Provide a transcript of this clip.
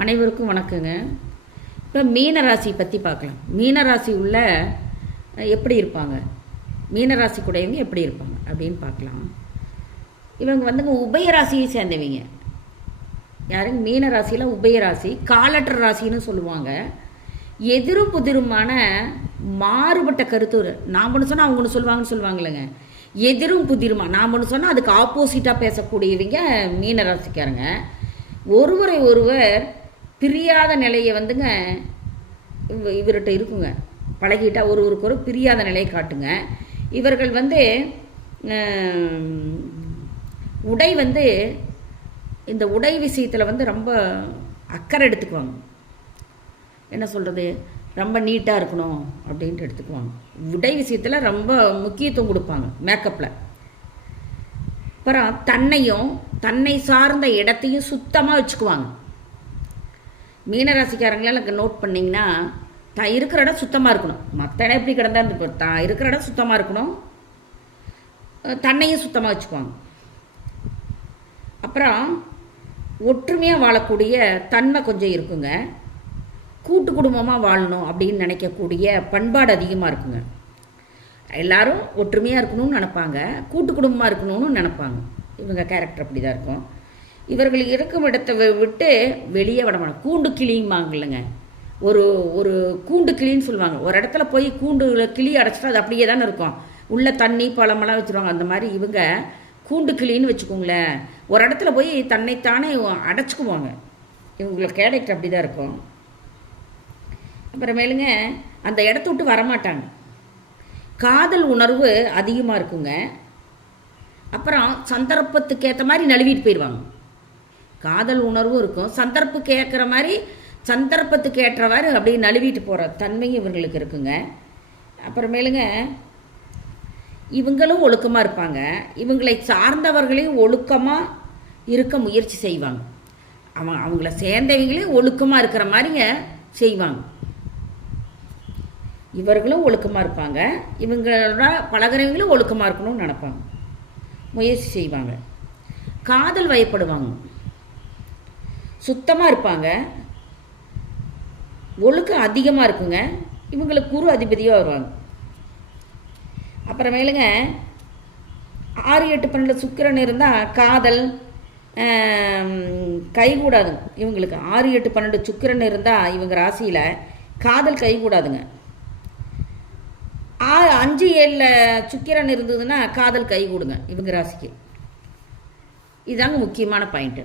அனைவருக்கும் வணக்கங்க. இப்போ மீனராசி பற்றி பார்க்கலாம். மீனராசி உள்ள எப்படி இருப்பாங்க, மீனராசி கூடையவங்க எப்படி இருப்பாங்க அப்படின்னு பார்க்கலாம். இவங்க வந்துங்க உபயராசியை சேர்ந்தவங்க. யாருங்க? மீனராசியில் உபயராசி, காலற்ற ராசின்னு சொல்லுவாங்க. எதிரும் புதிருமான மாறுபட்ட கருத்து. நாம் ஒன்று சொன்னால் அவங்க ஒன்று சொல்லுவாங்கன்னு எதிரும் புதிருமா நாம் ஒன்று சொன்னால் அதுக்கு ஆப்போசிட்டாக பேசக்கூடியவங்க மீனராசிக்காரங்க. ஒருவரை ஒருவர் பிரியாத நிலையை வந்துங்க இவர்கிட்ட இருக்குங்க. பழகிட்டா ஒருவருக்கு ஒரு பிரியாத நிலையை காட்டுங்க. இவர்கள் வந்து உடை வந்து இந்த உடை விஷயத்தில் வந்து ரொம்ப அக்கறை எடுத்துக்குவாங்க. என்ன சொல்கிறது, ரொம்ப நீட்டாக இருக்கணும் அப்படின்ட்டு எடுத்துக்குவாங்க. உடை விஷயத்தில் ரொம்ப முக்கியத்துவம் கொடுப்பாங்க. மேக்கப்பில் அப்புறம் தன்னை சார்ந்த இடத்தையும் சுத்தமாக வச்சுக்குவாங்க. மீனராசிக்காரங்களாம் நோட் பண்ணிங்கன்னா தான் இருக்கிற இடம் சுத்தமாக இருக்கணும். மற்ற இடம் எப்படி கிடந்தா இருந்து தான் இருக்கிற இடம் சுத்தமாக இருக்கணும், தன்னையும் சுத்தமாக வச்சுக்குவாங்க. அப்புறம் ஒற்றுமையாக வாழக்கூடிய தன்மை கொஞ்சம் இருக்குங்க. கூட்டு குடும்பமாக வாழணும் அப்படின்னு நினைக்கக்கூடிய பண்பாடு அதிகமாக இருக்குங்க. எல்லாரும் ஒற்றுமையாக இருக்கணும்னு நினைப்பாங்க, கூட்டு குடும்பமாக இருக்கணும்னு நினைப்பாங்க. இவங்க கேரக்டர் அப்படி தான் இருக்கும். இவர்கள் இருக்கும் இடத்தை விட்டு வெளியே விட மாட்டாங்க. கூண்டு கிளியும்பாங்க இல்லைங்க, ஒரு கூண்டு கிளின்னு சொல்லுவாங்க. ஒரு இடத்துல போய் கூண்டு கிளி அடைச்சிட்டு அது அப்படியே தானே இருக்கும். உள்ள தண்ணி பழமெல்லாம் வச்சுருவாங்க. அந்த மாதிரி இவங்க கூண்டு கிளின்னு வச்சுக்கோங்களேன். ஒரு இடத்துல போய் தன்னைத்தானே அடைச்சிக்குவாங்க. இவங்களோட கேரக்டர் அப்படி தான் இருக்கும். அப்புறமேலுங்க அந்த இடத்த விட்டு வரமாட்டாங்க. காதல் உணர்வு அதிகமாக இருக்குங்க. அப்புறம் சந்தர்ப்பத்துக்கு ஏற்ற மாதிரி நழுவிட்டு போயிடுவாங்க. காதல் உணர்வும் இருக்கும், சந்தர்ப்பத்துக்கு ஏற்றவாறு அப்படியே நழுவிட்டு போகிற தன்மையும் இவங்களுக்கு இருக்குங்க. அப்புறமேலுங்க இவங்களும் ஒழுக்கமாக இருப்பாங்க. இவங்களை சார்ந்தவர்களையும் ஒழுக்கமாக இருக்க முயற்சி செய்வாங்க. அவங்கள சேர்ந்தவங்களையும் ஒழுக்கமாக இருக்கிற மாதிரிங்க செய்வாங்க. இவர்களும் ஒழுக்கமாக இருப்பாங்க, இவங்களோட பழகிறவங்களும் ஒழுக்கமாக இருக்கணும்னு நினைப்பாங்க, முயற்சி செய்வாங்க. காதல் வயப்படுவாங்க, சுத்தமாக இருப்பாங்க, ஒழுக்கம் அதிகமாக இருக்குங்க. இவங்களுக்கு குரு அதிபதியாக வருவாங்க. அப்புறமேலுங்க 6, 8, 12 சுக்கிரன் இருந்தால் காதல் கைகூடாதுங்க. இவங்களுக்கு 6, 8, 12 சுக்கிரன் இருந்தால் இவங்க ராசியில் காதல் கைகூடாதுங்க. 5, 7 சுக்கிரன் இருந்ததுன்னா காதல் கைகூடுங்க இவங்க ராசிக்கு. இதுதாங்க முக்கியமான பாயிண்ட்டு.